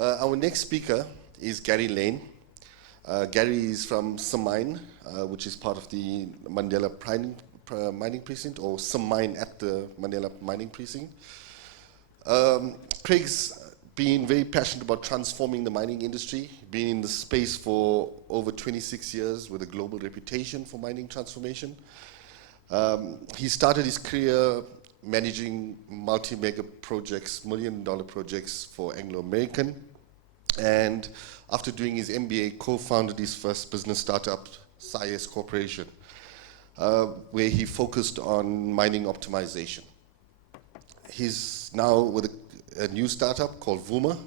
Our next speaker is Gary Lane. Gary is from SiMINE, which is part of the Mandela Mining Precinct, or SiMINE at the Mandela Mining Precinct. Craig's been very passionate about transforming the mining industry, been in the space for over 26 years with a global reputation for mining transformation. He started his career managing multi-mega projects, million-dollar projects for Anglo-American, and after doing his MBA, co-founded his first business startup, SIS Corporation, where he focused on mining optimization. He's now with a new startup called Vuma,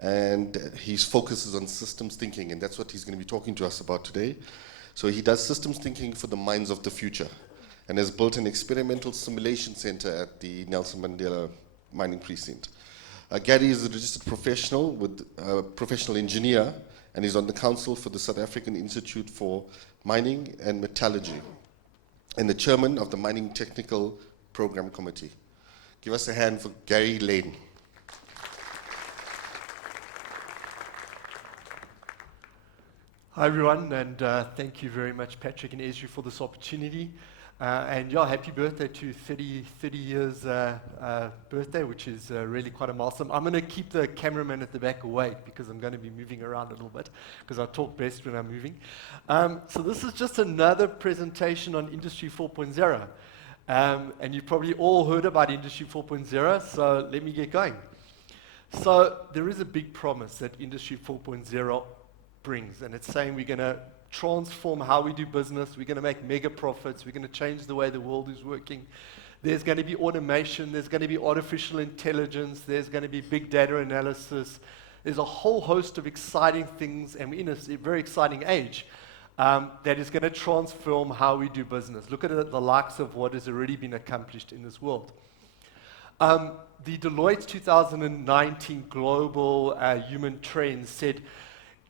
and his focus is on systems thinking, and that's what he's going to be talking to us about today. So he does systems thinking for the mines of the future, and has built an experimental simulation center at the Nelson Mandela Mining Precinct. Gary is a registered professional, professional engineer, and is on the council for the South African Institute for Mining and Metallurgy, and the chairman of the Mining Technical Program Committee. Give us a hand for Gary Lane. Hi everyone, and thank you very much, Patrick and ESRI, for this opportunity. And yeah, happy birthday to 30 years birthday, which is really quite a milestone. I'm going to keep the cameraman at the back away because I'm going to be moving around a little bit because I talk best when I'm moving. So this is just another presentation on Industry 4.0. And you've probably all heard about Industry 4.0, so let me get going. So there is a big promise that Industry 4.0 brings, and it's saying we're going to transform how we do business, we're going to make mega profits, we're going to change the way the world is working. There's going to be automation, there's going to be artificial intelligence, there's going to be big data analysis. There's a whole host of exciting things, and we're in a very exciting age that is going to transform how we do business. Look at it, the likes of what has already been accomplished in this world. The Deloitte 2019 Global Human Trends said,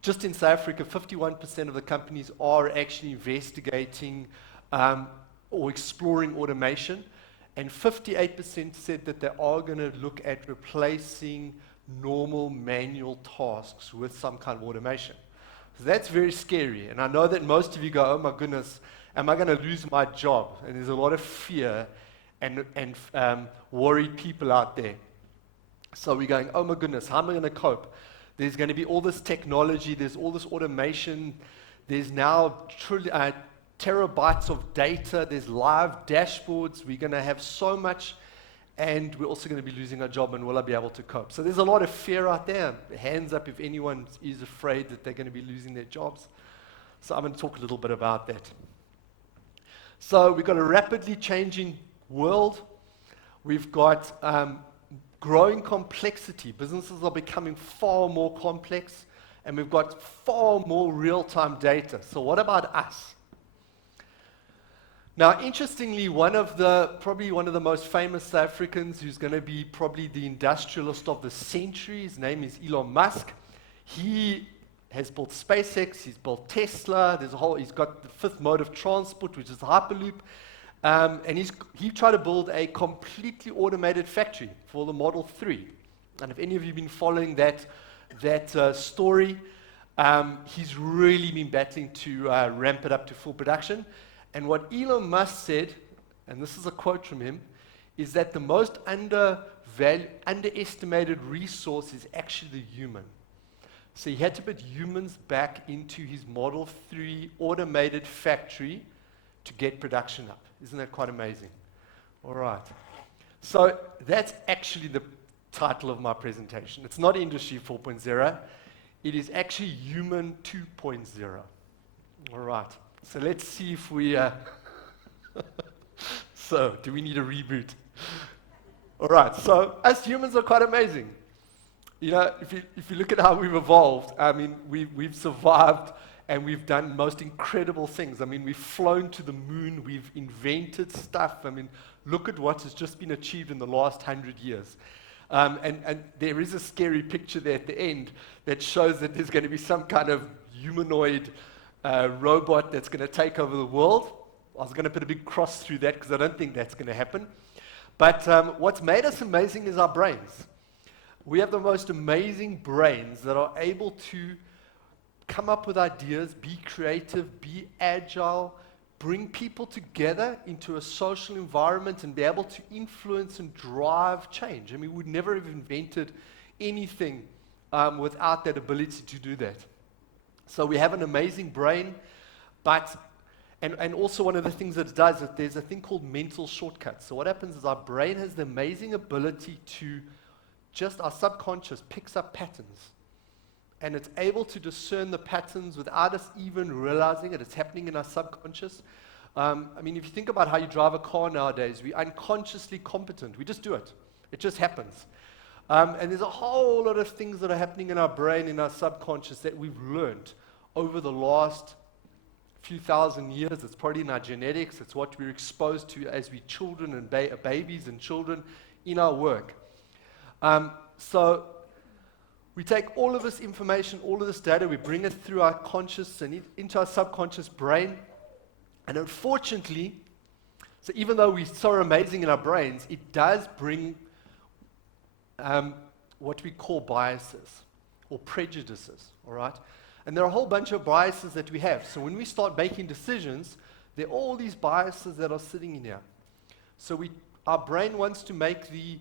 just in South Africa, 51% of the companies are actually investigating or exploring automation, and 58% said that they are going to look at replacing normal manual tasks with some kind of automation. So that's very scary, and I know that most of you go, oh my goodness, am I going to lose my job? And there's a lot of fear and worried people out there. So we're going, oh my goodness, how am I going to cope? There's going to be all this technology, there's all this automation, there's now terabytes of data, there's live dashboards, we're going to have so much, and we're also going to be losing our job, and will I be able to cope? So there's a lot of fear out there. Hands up if anyone is afraid that they're going to be losing their jobs. So I'm going to talk a little bit about that. So we've got a rapidly changing world. We've got growing complexity. Businesses are becoming far more complex, and we've got far more real-time data. So what about us? Now, interestingly, probably one of the most famous South Africans, who's going to be probably the industrialist of the century, his name is Elon Musk. He has built SpaceX, he's built Tesla, he's got the fifth mode of transport, which is the Hyperloop. And he tried to build a completely automated factory for the Model 3. And if any of you have been following that story, he's really been battling to ramp it up to full production. And what Elon Musk said, and this is a quote from him, is that the most underestimated resource is actually the human. So he had to put humans back into his Model 3 automated factory to get production up. Isn't that quite amazing? All right. So that's actually the title of my presentation. It's not Industry 4.0. It is actually Human 2.0. All right. So let's see if we... So, do we need a reboot? All right. So us humans are quite amazing. You know, if you look at how we've evolved, I mean, we've survived, and we've done most incredible things. I mean, we've flown to the moon, we've invented stuff. I mean, look at what has just been achieved in the last 100 years. And there is a scary picture there at the end that shows that there's going to be some kind of humanoid robot that's going to take over the world. I was going to put a big cross through that because I don't think that's going to happen. But what's made us amazing is our brains. We have the most amazing brains that are able to come up with ideas, be creative, be agile, bring people together into a social environment and be able to influence and drive change. I mean, we would never have invented anything without that ability to do that. So we have an amazing brain, and also one of the things that it does is there's a thing called mental shortcuts. So what happens is our brain has the amazing ability to our subconscious picks up patterns. And it's able to discern the patterns without us even realizing it. It's happening in our subconscious. I mean, if you think about how you drive a car nowadays, we're unconsciously competent. We just do it. It just happens. And there's a whole lot of things that are happening in our brain, in our subconscious, that we've learned over the last few thousand years. It's probably in our genetics. It's what we're exposed to as we children and babies and children in our work. So we take all of this information, all of this data, we bring it through our conscious and into our subconscious brain. And unfortunately, so even though we're so amazing in our brains, it does bring what we call biases or prejudices, all right? And there are a whole bunch of biases that we have. So when we start making decisions, there are all these biases that are sitting in here. So our brain wants to make the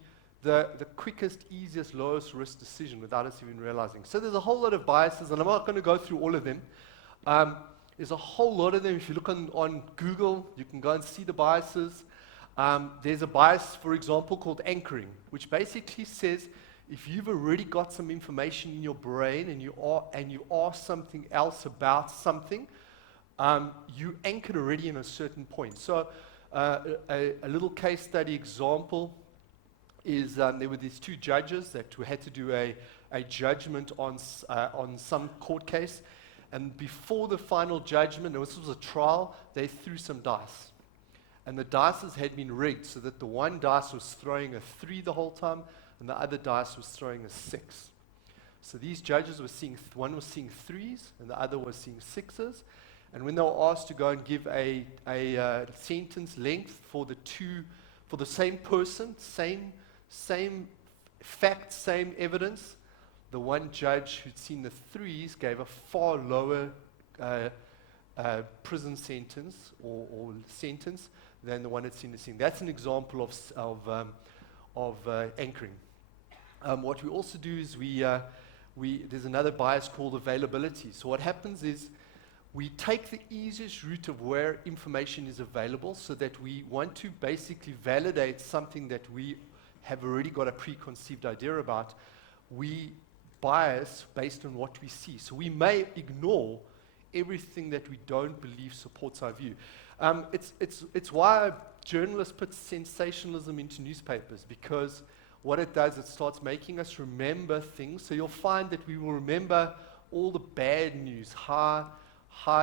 quickest, easiest, lowest risk decision without us even realizing. So there's a whole lot of biases, and I'm not going to go through all of them. There's a whole lot of them. If you look on Google, you can go and see the biases. There's a bias, for example, called anchoring, which basically says if you've already got some information in your brain and you are something else about something, you anchored already in a certain point. So a little case study example is there were these two judges that had to do a judgment on some court case. And before the final judgment, this was a trial, they threw some dice. And the dices had been rigged so that the one dice was throwing a 3 the whole time, and the other dice was throwing a 6. So these judges were seeing, one was seeing 3s, and the other was seeing 6s. And when they were asked to go and give a sentence length for the same person, same facts, same evidence, the one judge who'd seen the 3s gave a far lower prison sentence or sentence than the one who'd seen the scene. That's an example of anchoring. What we also do is there's another bias called availability. So what happens is we take the easiest route of where information is available so that we want to basically validate something that we have already got a preconceived idea about. We bias based on what we see. So we may ignore everything that we don't believe supports our view. It's why journalists put sensationalism into newspapers, because what it does, it starts making us remember things. So you'll find that we will remember all the bad news, high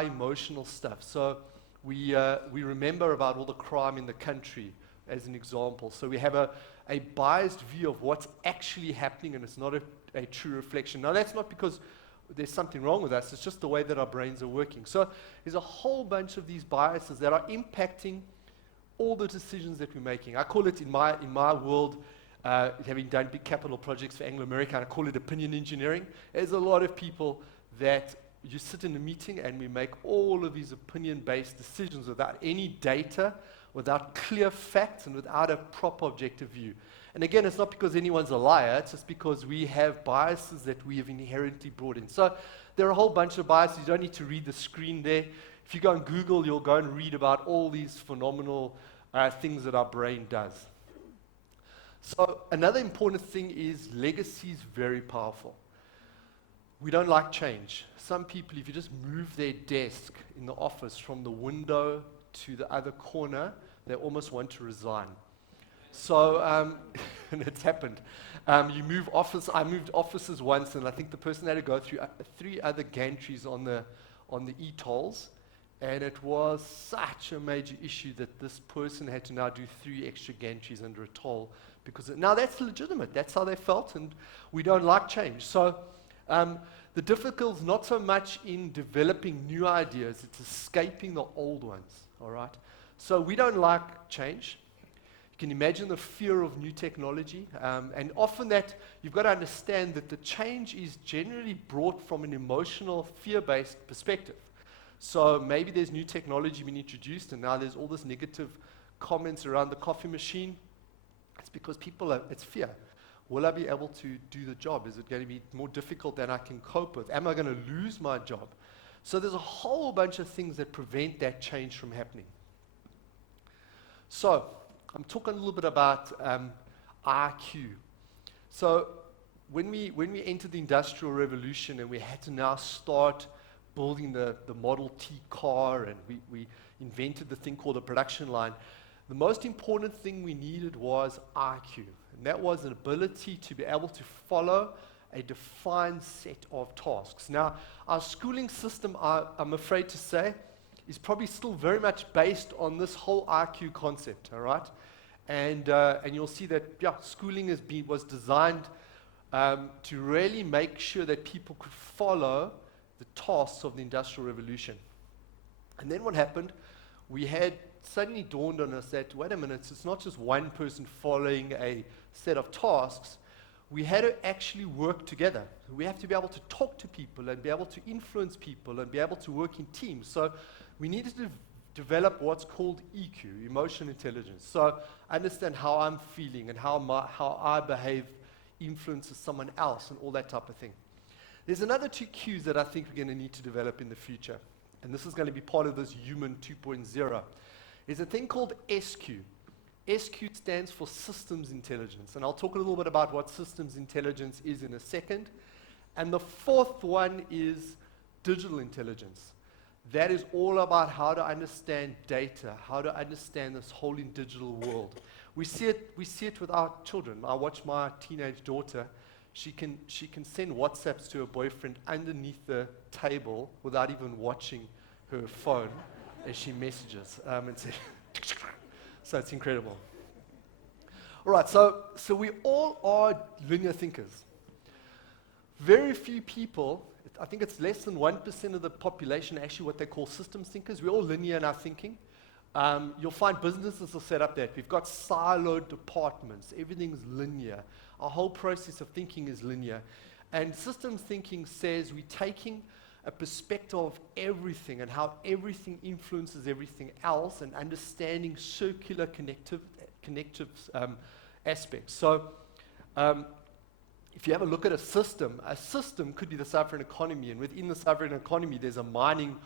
emotional stuff. So we remember about all the crime in the country, as an example. So we have a biased view of what's actually happening, and it's not a true reflection. Now, that's not because there's something wrong with us. It's just the way that our brains are working. So there's a whole bunch of these biases that are impacting all the decisions that we're making. I call it, in my world, having done big capital projects for Anglo American, I call it opinion engineering. There's a lot of people that you sit in a meeting and we make all of these opinion-based decisions without any data, without clear facts, and without a proper objective view. And again, it's not because anyone's a liar, it's just because we have biases that we have inherently brought in. So there are a whole bunch of biases. You don't need to read the screen there. If you go on Google, you'll go and read about all these phenomenal things that our brain does. So another important thing is legacy is very powerful. We don't like change. Some people, if you just move their desk in the office from the window to the other corner, they almost want to resign. So, and it's happened. You move office. I moved offices once, and I think the person had to go through 3 other gantries on the e-tolls, and it was such a major issue that this person had to now do 3 extra gantries under a toll, because now that's legitimate. That's how they felt, and we don't like change. So the difficulty is not so much in developing new ideas, it's escaping the old ones, all right? So we don't like change. You can imagine the fear of new technology. And often that, you've got to understand that the change is generally brought from an emotional, fear-based perspective. So maybe there's new technology being introduced, and now there's all this negative comments around the coffee machine. It's because it's fear. Will I be able to do the job? Is it going to be more difficult than I can cope with? Am I going to lose my job? So there's a whole bunch of things that prevent that change from happening. So I'm talking a little bit about IQ. So when we entered the Industrial Revolution and we had to now start building the Model T car, and we invented the thing called the production line, the most important thing we needed was IQ. And that was an ability to be able to follow a defined set of tasks. Now, our schooling system, I'm afraid to say, is probably still very much based on this whole IQ concept, all right? And you'll see that, schooling was designed to really make sure that people could follow the tasks of the Industrial Revolution. And then what happened, suddenly dawned on us that, wait a minute, it's not just one person following a set of tasks. We had to actually work together. We have to be able to talk to people and be able to influence people and be able to work in teams. So we needed to develop what's called EQ, emotional intelligence. So understand how I'm feeling and how I behave influences someone else and all that type of thing. There's another 2 Qs that I think we're going to need to develop in the future. And this is going to be part of this Human 2.0. There's a thing called SQ. SQ stands for Systems Intelligence. And I'll talk a little bit about what Systems Intelligence is in a second. And the 4th one is Digital Intelligence. That is all about how to understand data, how to understand this whole in digital world. We see it with our children. I watch my teenage daughter. She can send WhatsApps to her boyfriend underneath the table without even watching her phone as she messages. So it's incredible. All right, so we all are linear thinkers. Very few people, I think it's less than 1% of the population are actually what they call systems thinkers. We're all linear in our thinking. You'll find businesses are set up that we've got siloed departments. Everything's linear. Our whole process of thinking is linear. And systems thinking says we're taking a perspective of everything and how everything influences everything else and understanding circular connective aspects. So if you have a look at a system could be the sovereign economy, and within the sovereign economy there's a mining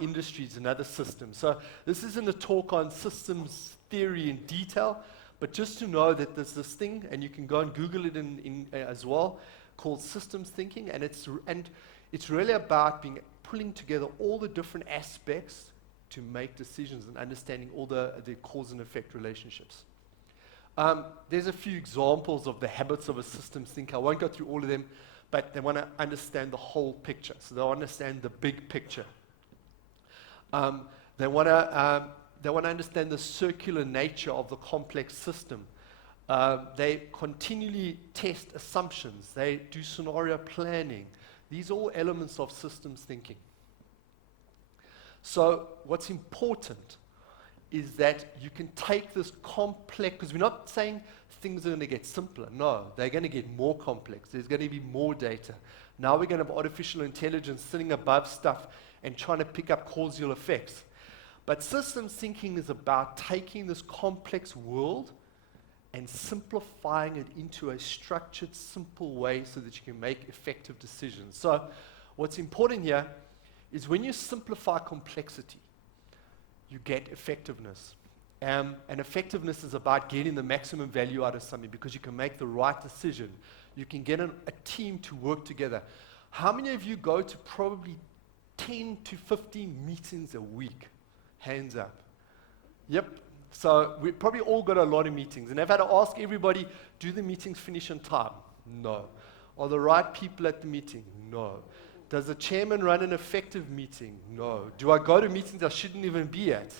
industry is another system. So this isn't a talk on systems theory in detail, but just to know that there's this thing, and you can go and Google it in as well, called systems thinking, and it's really about pulling together all the different aspects to make decisions and understanding all the cause and effect relationships. There's a few examples of the habits of a systems thinker. I won't go through all of them, but they want to understand the whole picture. So they'll understand the big picture. They want to understand the circular nature of the complex system. They continually test assumptions. They do scenario planning. These are all elements of systems thinking. So what's important is that you can take this complex, because we're not saying things are going to get simpler. No, they're going to get more complex. There's going to be more data. Now we're going to have artificial intelligence sitting above stuff and trying to pick up causal effects. But systems thinking is about taking this complex world and simplifying it into a structured, simple way so that you can make effective decisions. So what's important here is when you simplify complexity, you get effectiveness. And effectiveness is about getting the maximum value out of something because you can make the right decision. You can get a team to work together. How many of you go to probably 10 to 15 meetings a week? Hands up. Yep. So we probably all got a lot of meetings. And if I had to ask everybody, do the meetings finish on time? No. Are the right people at the meeting? No. Does the chairman run an effective meeting? No. Do I go to meetings I shouldn't even be at?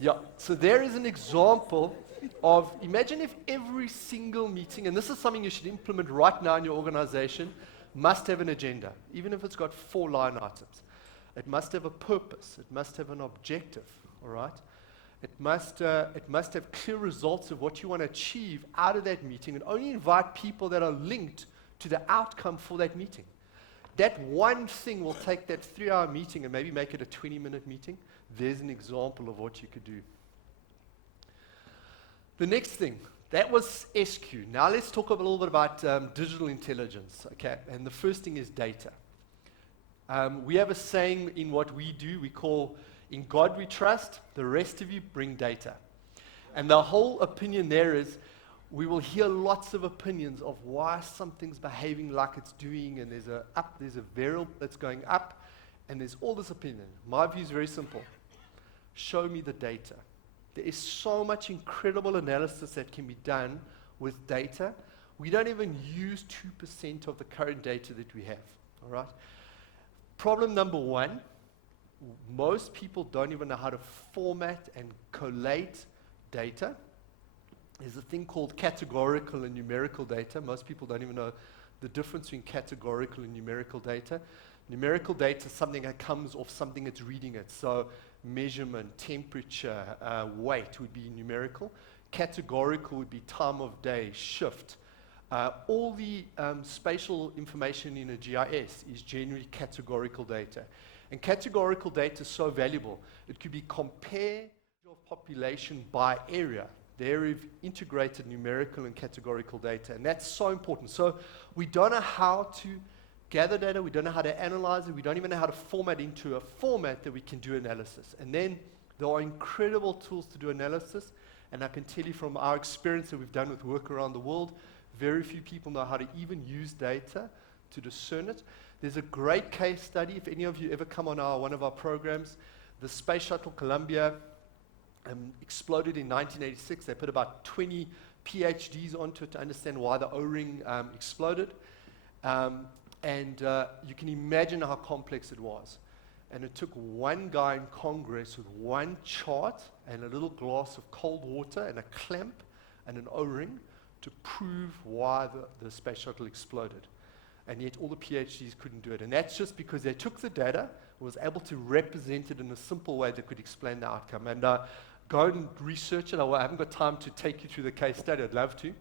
Yeah. So there is an example of, imagine if every single meeting, and this is something you should implement right now in your organization, must have an agenda, even if it's got 4 line items. It must have a purpose. It must have an objective, all right? It must have clear results of what you want to achieve out of that meeting, and only invite people that are linked to the outcome for that meeting. That one thing will take that 3-hour meeting and maybe make it a 20-minute meeting. There's an example of what you could do. The next thing, that was SQ. Now let's talk a little bit about digital intelligence, okay? And the first thing is data. We have a saying in what we do, we call, in God we trust, the rest of you bring data. And the whole opinion there is, we will hear lots of opinions of why something's behaving like it's doing, and there's a variable that's going up, and there's all this opinion. My view is very simple. Show me the data. There is so much incredible analysis that can be done with data. We don't even use 2% of the current data that we have, all right? Problem number one, most people don't even know how to format and collate data. There's a thing called categorical and numerical data. Most people don't even know the difference between categorical and numerical data. Numerical data is something that comes off something that's reading it. So measurement, temperature, weight would be numerical. Categorical would be time of day, shift. All the spatial information in a GIS is generally categorical data. And categorical data is so valuable. It could be compared of population by area. The area of integrated numerical and categorical data. And that's so important. So we don't know how to gather data. We don't know how to analyze it. We don't even know how to format into a format that we can do analysis. And then there are incredible tools to do analysis. And I can tell you from our experience that we've done with work around the world, very few people know how to even use data to discern it. There's a great case study. If any of you ever come on one of our programs, the Space Shuttle Columbia exploded in 1986. They put about 20 PhDs onto it to understand why the O-ring exploded. And you can imagine how complex it was. And it took one guy in Congress with one chart and a little glass of cold water and a clamp and an O-ring to prove why the space shuttle exploded. And yet all the PhDs couldn't do it. And that's just because they took the data, was able to represent it in a simple way that could explain the outcome. And go and research it. I haven't got time to take you through the case study. I'd love to.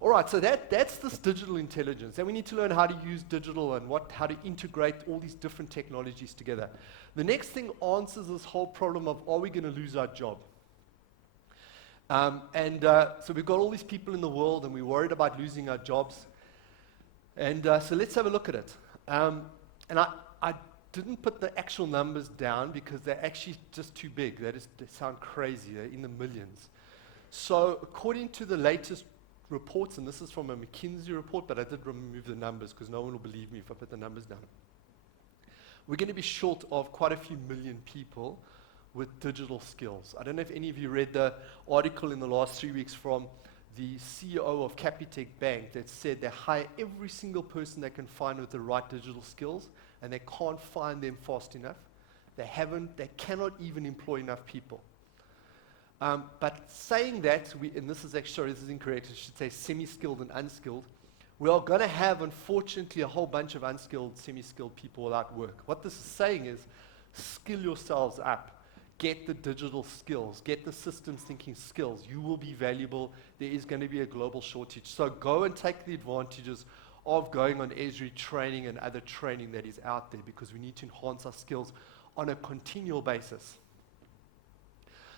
All right, so that's this digital intelligence. And we need to learn how to use digital and how to integrate all these different technologies together. The next thing answers this whole problem of, are we going to lose our job? So we've got all these people in the world, and we're worried about losing our jobs. And so let's have a look at it. And I didn't put the actual numbers down because they're actually just too big. They sound crazy. They're in the millions. So according to the latest reports, and this is from a McKinsey report, but I did remove the numbers because no one will believe me if I put the numbers down. We're going to be short of quite a few million people with digital skills. I don't know if any of you read the article in the last 3 weeks from the CEO of Capitec Bank that said they hire every single person they can find with the right digital skills, and they can't find them fast enough. They cannot even employ enough people. But saying that, and this is incorrect, I should say semi-skilled and unskilled, we are going to have, unfortunately, a whole bunch of unskilled, semi-skilled people without work. What this is saying is, skill yourselves up. Get the digital skills. Get the systems thinking skills. You will be valuable. There is going to be a global shortage. So go and take the advantages of going on ESRI training and other training that is out there, because we need to enhance our skills on a continual basis.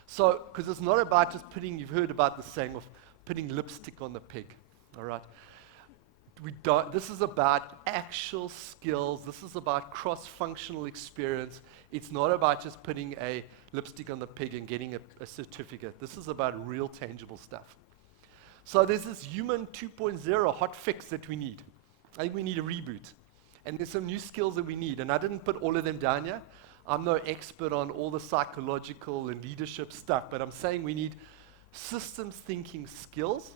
So, because it's not about just you've heard about the saying of putting lipstick on the pig, all right? This is about actual skills. This is about cross-functional experience. It's not about just putting a lipstick on the pig and getting a certificate. This is about real tangible stuff. So there's this human 2.0 hot fix that we need. I think we need a reboot. And there's some new skills that we need. And I didn't put all of them down here. I'm no expert on all the psychological and leadership stuff, but I'm saying we need systems thinking skills.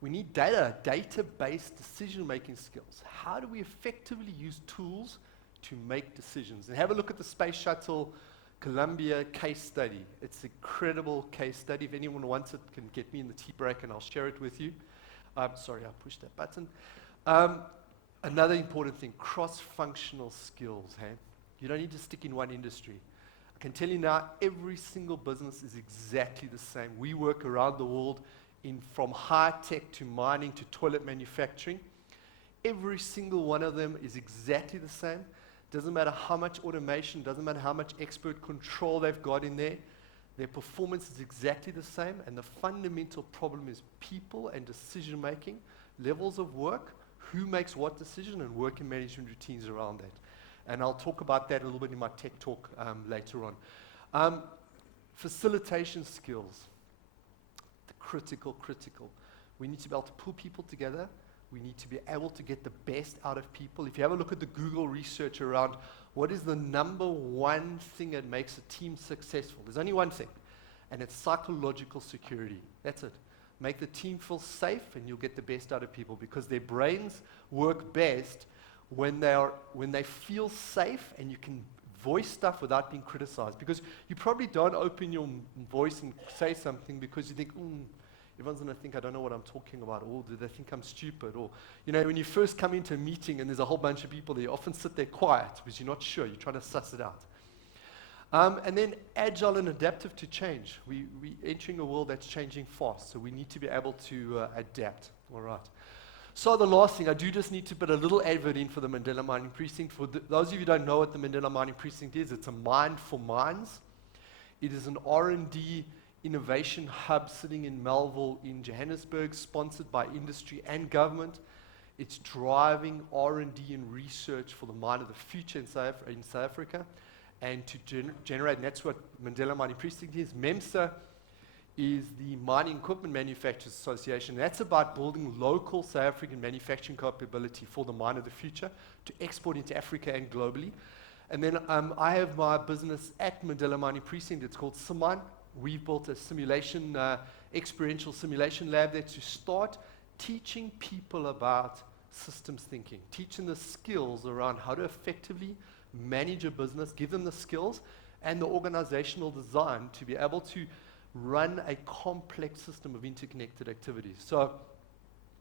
We need data-based decision-making skills. How do we effectively use tools to make decisions? And have a look at the Space Shuttle Columbia case study. It's an incredible case study. If anyone wants it, can get me in the tea break and I'll share it with you. Sorry, I pushed that button. Another important thing, cross-functional skills. Hey? You don't need to stick in one industry. I can tell you now, every single business is exactly the same. We work around the world from high tech to mining to toilet manufacturing. Every single one of them is exactly the same. Doesn't matter how much automation, doesn't matter how much expert control they've got in there. Their performance is exactly the same, and the fundamental problem is people and decision making, levels of work, who makes what decision, and work and management routines around that. And I'll talk about that a little bit in my tech talk later on. Facilitation skills, the critical. We need to be able to pull people together. We need to be able to get the best out of people. If you have a look at the Google research around what is the number one thing that makes a team successful, there's only one thing, and it's psychological security. That's it. Make the team feel safe, and you'll get the best out of people, because their brains work best when they feel safe and you can voice stuff without being criticized. Because you probably don't open your voice and say something because you think, everyone's going to think I don't know what I'm talking about, or do they think I'm stupid? Or, when you first come into a meeting and there's a whole bunch of people there, you often sit there quiet because you're not sure. You're trying to suss it out. And then agile and adaptive to change. We're entering a world that's changing fast, so we need to be able to adapt. All right. So the last thing, I do just need to put a little advert in for the Mandela Mining Precinct. For those of you who don't know what the Mandela Mining Precinct is, it's a mine for mines. It is an R&D innovation hub sitting in Melville in Johannesburg, sponsored by industry and government. It's driving R&D and research for the mine of the future in South Africa, and to generate, and that's what Mandela Mining Precinct is. MEMSA is the Mining Equipment Manufacturers Association. That's about building local South African manufacturing capability for the mine of the future to export into Africa and globally. And then I have my business at Mandela Mining Precinct. It's called SiMINE. We've built a simulation, experiential simulation lab there to start teaching people about systems thinking, teaching the skills around how to effectively manage a business, give them the skills and the organizational design to be able to run a complex system of interconnected activities. So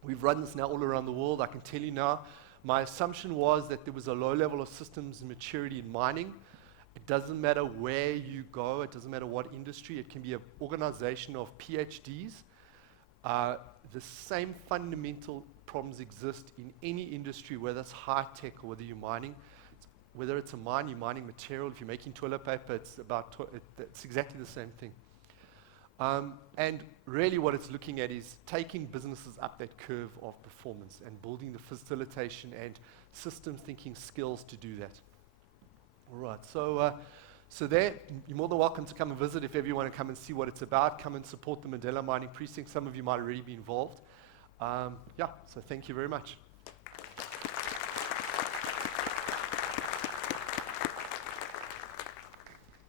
we've run this now all around the world. I can tell you now, my assumption was that there was a low level of systems maturity in mining. It doesn't matter where you go. It doesn't matter what industry. It can be an organization of PhDs. The same fundamental problems exist in any industry, whether it's high tech or whether you're mining. Whether it's a mine, you're mining material. If you're making toilet paper, it's exactly the same thing. And really what it's looking at is taking businesses up that curve of performance and building the facilitation and systems thinking skills to do that. All right, so there, you're more than welcome to come and visit. If ever you want to come and see what it's about, come and support the Mandela Mining Precinct. Some of you might already be involved. So thank you very much.